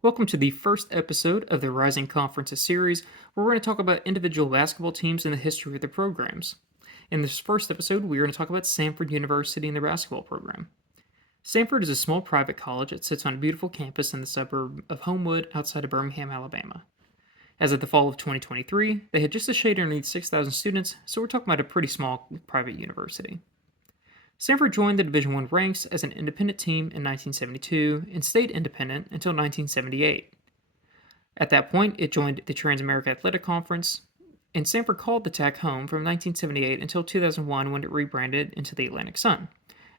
Welcome to the first episode of the Rising Conferences series, where we're going to talk about individual basketball teams and the history of their programs. In this first episode, we're going to talk about Samford University and their basketball program. Samford is a small private college that sits on a beautiful campus in the suburb of Homewood outside of Birmingham, Alabama. As of the fall of 2023, they had just a shade underneath 6,000 students, so we're talking about a pretty small private university. Samford joined the Division I ranks as an independent team in 1972 and stayed independent until 1978. At that point, it joined the Trans-America Athletic Conference, and Samford called the TAC home from 1978 until 2001 when it rebranded into the Atlantic Sun.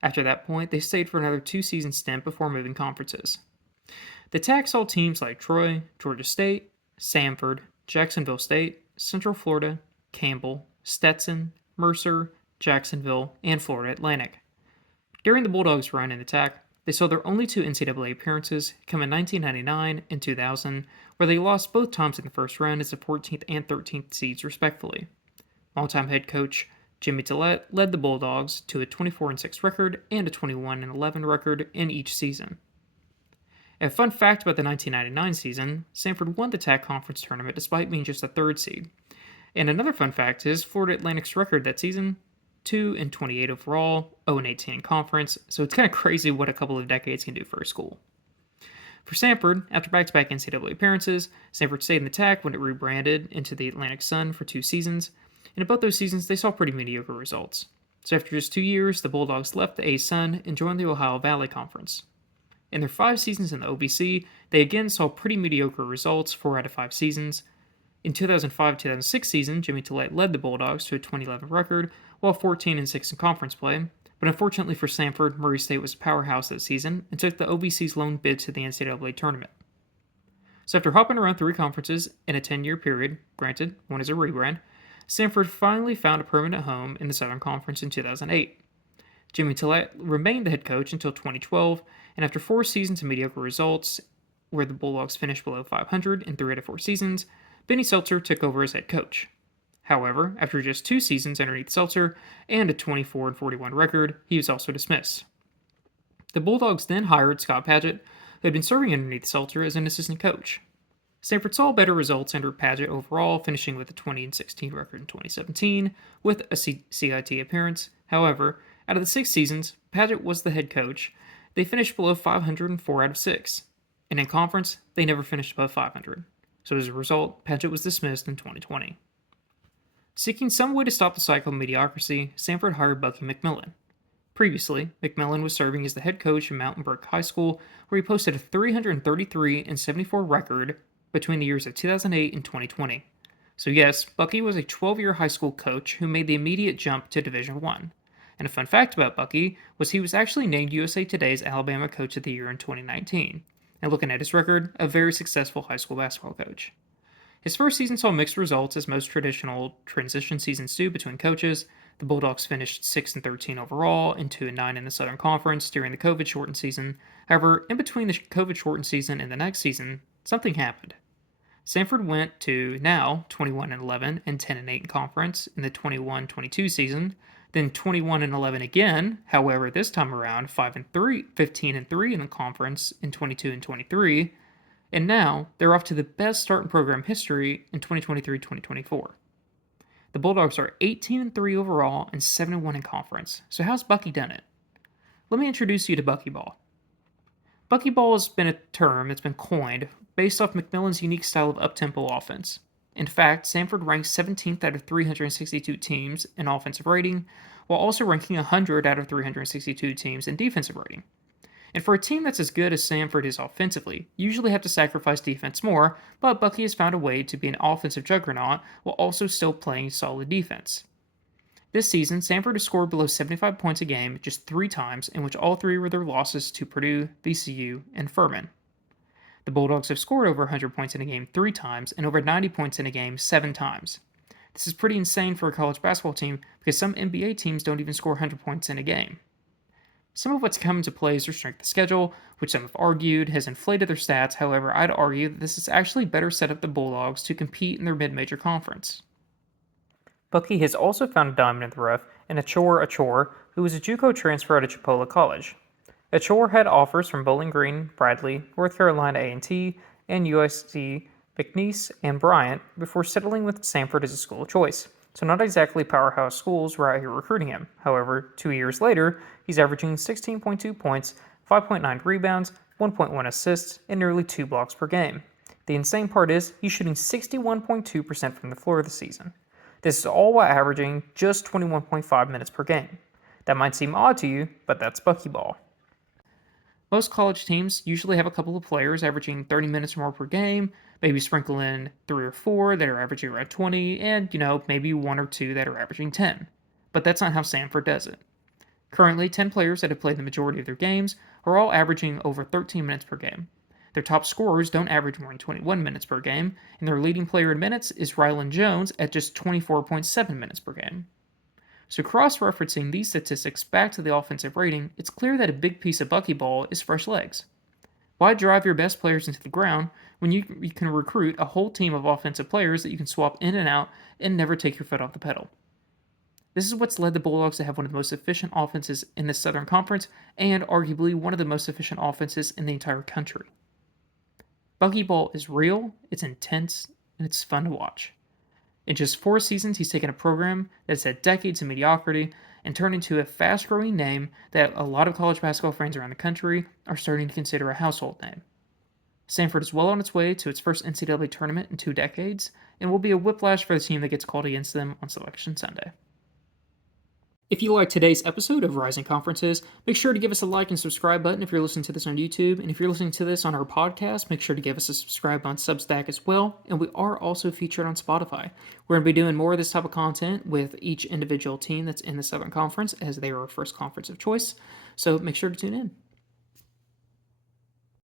After that point, they stayed for another two-season stint before moving conferences. The TAC saw teams like Troy, Georgia State, Samford, Jacksonville State, Central Florida, Campbell, Stetson, Mercer, Jacksonville, and Florida Atlantic. During the Bulldogs' run in the TAC, they saw their only two NCAA appearances come in 1999 and 2000, where they lost both times in the first round as the 14th and 13th seeds, respectively. Longtime head coach Jimmy Tillett led the Bulldogs to a 24-6 record and a 21-11 record in each season. A fun fact about the 1999 season, Samford won the TAC Conference tournament despite being just a third seed. And another fun fact is Florida Atlantic's record that season, 2-28 overall, 0-18 in conference, so it's kind of crazy what a couple of decades can do for a school. For Samford, after back-to-back NCAA appearances, Samford stayed in the TAC when it rebranded into the Atlantic Sun for 2 seasons, and in both those seasons they saw pretty mediocre results. So after just 2 years, the Bulldogs left the A-Sun and joined the Ohio Valley Conference. In their 5 seasons in the OVC, they again saw pretty mediocre results 4 out of 5 seasons. In 2005-2006 season, Jimmy Tillett led the Bulldogs to a 2011 record, while 14-6 in conference play, but unfortunately for Samford, Murray State was a powerhouse that season and took the OVC's lone bid to the NCAA tournament. So after hopping around 3 conferences in a 10-year period, granted, one is a rebrand, Samford finally found a permanent home in the Southern Conference in 2008. Jimmy Tillett remained the head coach until 2012, and after 4 seasons of mediocre results, where the Bulldogs finished below 500 in 3 out of 4 seasons, Benny Seltzer took over as head coach. However, after just 2 seasons underneath Seltzer and a 24-41 record, he was also dismissed. The Bulldogs then hired Scott Padgett, who had been serving underneath Seltzer as an assistant coach. Samford saw better results under Padgett overall, finishing with a 20-16 record in 2017, with a CIT appearance. However, out of the 6 seasons, Padgett was the head coach. They finished below 500 in 4 out of 6, and in conference, they never finished above 500. So as a result, Padgett was dismissed in 2020. Seeking some way to stop the cycle of mediocrity, Samford hired Bucky McMillan. Previously, McMillan was serving as the head coach in Mountain Brook High School, where he posted a 333-74 record between the years of 2008 and 2020. So yes, Bucky was a 12-year high school coach who made the immediate jump to Division I. And a fun fact about Bucky was he was actually named USA Today's Alabama Coach of the Year in 2019. And looking at his record, a very successful high school basketball coach. His first season saw mixed results as most traditional transition seasons do between coaches. The Bulldogs finished 6-13 overall and 2-9 in the Southern Conference during the COVID-shortened season. However, in between the COVID-shortened season and the next season, something happened. Samford went to now 21-11 and 10-8 in conference in the 21-22 season, then 21-11 again. However, this time around 15-3 in the conference in 22 and 23. And now, they're off to the best start in program history in 2023-2024. The Bulldogs are 18-3 overall and 7-1 in conference. So how's Bucky done it? Let me introduce you to Bucky Ball. Bucky Ball has been a term that's been coined based off McMillan's unique style of up-tempo offense. In fact, Samford ranks 17th out of 362 teams in offensive rating, while also ranking 100 out of 362 teams in defensive rating. And for a team that's as good as Samford is offensively, you usually have to sacrifice defense more, but Bucky has found a way to be an offensive juggernaut while also still playing solid defense. This season, Samford has scored below 75 points a game just 3 times, in which all 3 were their losses to Purdue, VCU, and Furman. The Bulldogs have scored over 100 points in a game 3 times and over 90 points in a game 7 times. This is pretty insane for a college basketball team because some NBA teams don't even score 100 points in a game. Some of what's come into play is their strength of schedule, which some have argued has inflated their stats. However, I'd argue that this has actually better set up the Bulldogs to compete in their mid-major conference. Bucky has also found a diamond in the rough in Achor, who was a JUCO transfer out of Chipola College. Shore had offers from Bowling Green, Bradley, North Carolina A&T, and USC McNeese and Bryant before settling with Samford as a school of choice. So not exactly powerhouse schools were out here recruiting him. However, 2 years later, he's averaging 16.2 points, 5.9 rebounds, 1.1 assists, and nearly 2 blocks per game. The insane part is he's shooting 61.2% from the floor this season. This is all while averaging just 21.5 minutes per game. That might seem odd to you, but that's Bucky Ball. Most college teams usually have a couple of players averaging 30 minutes or more per game, maybe sprinkle in 3 or 4 that are averaging around 20, and, maybe 1 or 2 that are averaging 10. But that's not how Samford does it. Currently, 10 players that have played the majority of their games are all averaging over 13 minutes per game. Their top scorers don't average more than 21 minutes per game, and their leading player in minutes is Rylan Jones at just 24.7 minutes per game. So, cross-referencing these statistics back to the offensive rating, it's clear that a big piece of Bucky Ball is fresh legs. Why drive your best players into the ground when you can recruit a whole team of offensive players that you can swap in and out and never take your foot off the pedal? This is what's led the Bulldogs to have one of the most efficient offenses in the Southern Conference and arguably one of the most efficient offenses in the entire country. Bucky Ball is real, it's intense, and it's fun to watch. In just 4 seasons, he's taken a program that's had decades of mediocrity and turned into a fast-growing name that a lot of college basketball fans around the country are starting to consider a household name. Samford is well on its way to its first NCAA tournament in 2 decades and will be a whiplash for the team that gets called against them on Selection Sunday. If you liked today's episode of Rising Conferences, make sure to give us a like and subscribe button if you're listening to this on YouTube. And if you're listening to this on our podcast, make sure to give us a subscribe on Substack as well. And we are also featured on Spotify. We're going to be doing more of this type of content with each individual team that's in the Southern Conference as they are our first conference of choice. So make sure to tune in.